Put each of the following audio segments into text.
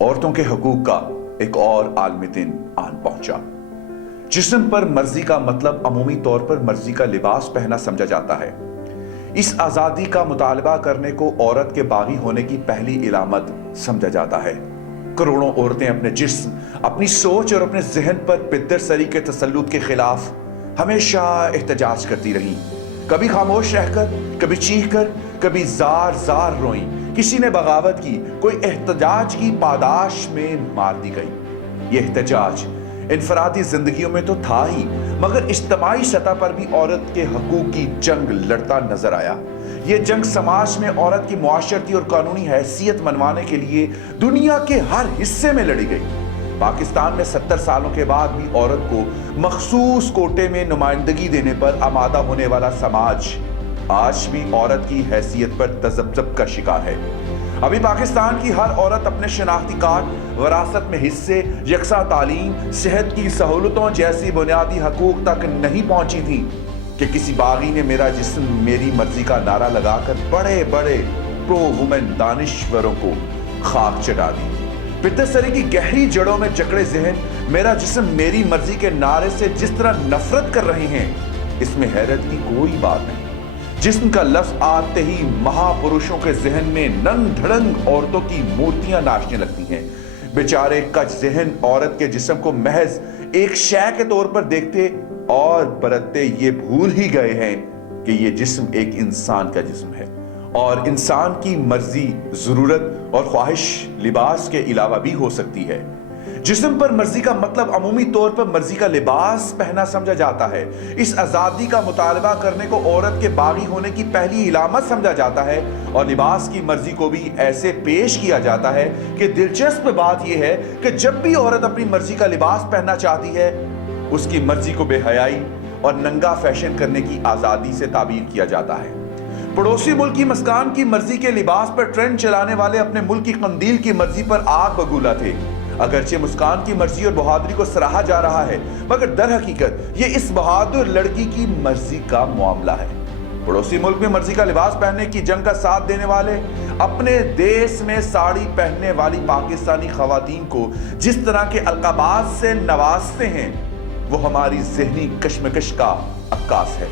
औरतों के हकूक का एक और आलमी दिन आन पहुंचा। जिस्म पर मर्जी का मतलब अमूमी तौर पर मर्जी का लिबास पहना समझा जाता है। इस आजादी का मुतालबा करने को औरत के बागी होने की पहली इलामत समझा जाता है। करोड़ों औरतें अपने जिस्म, अपनी सोच और अपने जहन पर पिद्दर सरी के तसल्लुत के खिलाफ हमेशा एहतजाज करती रहीं। कभी खामोश रहकर, कभी चीख कर, कभी जार जार रोई। किसी ने बगावत की, कोई एहतजाज की पादाश में मार दी गई। ये एहतजाज इनफरादी जिंदगियों में तो था ही, मगर इज्तमाई सतह पर भी औरत के हकूक की जंग लड़ता नजर आया। ये जंग समाज में औरत की मुआशरती और कानूनी हैसियत मनवाने के लिए दुनिया के हर हिस्से में लड़ी गई। पाकिस्तान में 70 सालों के बाद भी औरत को मखसूस कोटे में नुमाइंदगी देने पर आमादा होने वाला समाज आज भी औरत की हैसियत पर तजब्जब का शिकार है। अभी पाकिस्तान की हर औरत अपने शनाख्ती कार्ड, विरासत में हिस्से, यकसा तालीम, सेहत की सहूलतों जैसी बुनियादी हकूक तक नहीं पहुंची थी कि किसी बागी ने मेरा जिस्म मेरी मर्जी का नारा लगाकर बड़े बड़े प्रो वुमेन दानिश्वरों को खाक चढ़ा दी। पिद्दर की गहरी जड़ों में जकड़े जहन मेरा जिस्म मेरी मर्जी के नारे से जिस तरह नफरत कर रहे हैं, इसमें हैरत की कोई बात नहीं। जिस्म का लफ्ज आते ही महापुरुषों के जहन में नंग धड़ंग औरतों की मूर्तियां नाचने लगती हैं। बेचारे कच जहन औरत के जिस्म को महज एक शय के तौर पर देखते और बरतते ये भूल ही गए हैं कि ये जिस्म एक इंसान का जिस्म है और इंसान की मर्जी, जरूरत और ख्वाहिश लिबास के अलावा भी हो सकती है। जिस्म पर मर्जी का मतलब अमूमी तौर पर मर्जी का लिबास पहना समझा जाता है। इस आजादी का मुतालबा करने को औरत के बागी होने की पहली इलामत समझा जाता है और लिबास की मर्जी को भी ऐसे पेश किया जाता है कि दिलचस्प बात यह है कि जब भी औरत अपनी मर्जी का लिबास पहनना चाहती है, उसकी मर्जी को बेहयाई और नंगा फैशन करने की आजादी से ताबीर किया जाता है। पड़ोसी मुल्क की मस्कान की मर्जी के लिबास पर ट्रेंड चलाने वाले अपने मुल्क की कंदील की मर्जी पर आग बगूला थे। अगरचे मुस्कान की मर्जी और बहादुरी को सराहा जा रहा है, मगर दर हकीकत ये इस बहादुर लड़की की मर्जी का मामला है। पड़ोसी मुल्क में मर्जी का लिबास पहनने की जंग का साथ देने वाले अपने देश में साड़ी पहनने वाली पाकिस्तानी खवातीन को जिस तरह के अलकाबात से नवाजते हैं, वो हमारी जहनी कश्मकश का अक्कास है।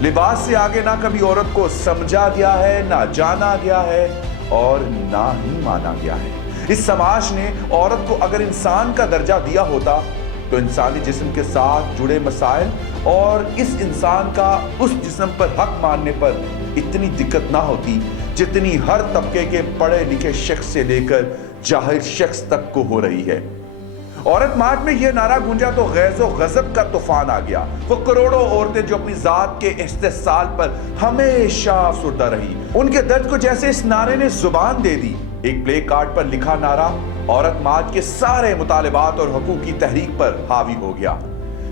लिबास से आगे ना कभी औरत को समझा गया है, ना जाना गया है और ना ही माना गया है। इस समाज ने औरत को अगर इंसान का दर्जा दिया होता तो इंसानी जिस्म के साथ जुड़े मसाइल और इस इंसान का उस जिस्म पर हक मानने पर इतनी दिक्कत ना होती जितनी हर तबके के पढ़े लिखे शख्स से लेकर जाहिल शख्स तक को हो रही है। औरत मार्च में यह नारा गूंजा तो गैज़ो गजब का तूफान आ गया। वो करोड़ों औरतें जो अपनी जात के इस्तेसाल पर हमेशा सुरदा रही, उनके दर्द को जैसे इस नारे ने जुबान दे दी। एक प्ले कार्ड पर लिखा नारा औरत मार्च के सारे मुतालिबात और हकूक की तहरीक पर हावी हो गया।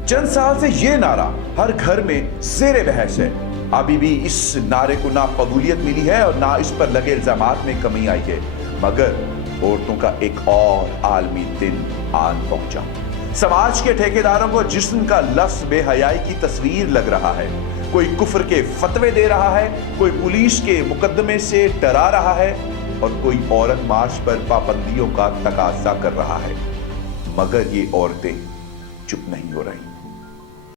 चंद साल से यह नारा हर घर में ज़ेरे बहस है। अभी भी इस नारे को ना कबूलियत मिली है और ना इस पर लगे इल्जामात में कमी आई है, मगर औरतों का एक और आलमी दिन आन पहुंचा। समाज के ठेकेदारों को जिस्म का लफ्ज बेहयाई की तस्वीर लग रहा है। कोई कुफ्र के फतवे दे रहा है, कोई पुलिस के मुकदमे से डरा रहा है और कोई औरत मार्च पर पाबंदियों का तकाजा कर रहा है, मगर ये औरतें चुप नहीं हो रही।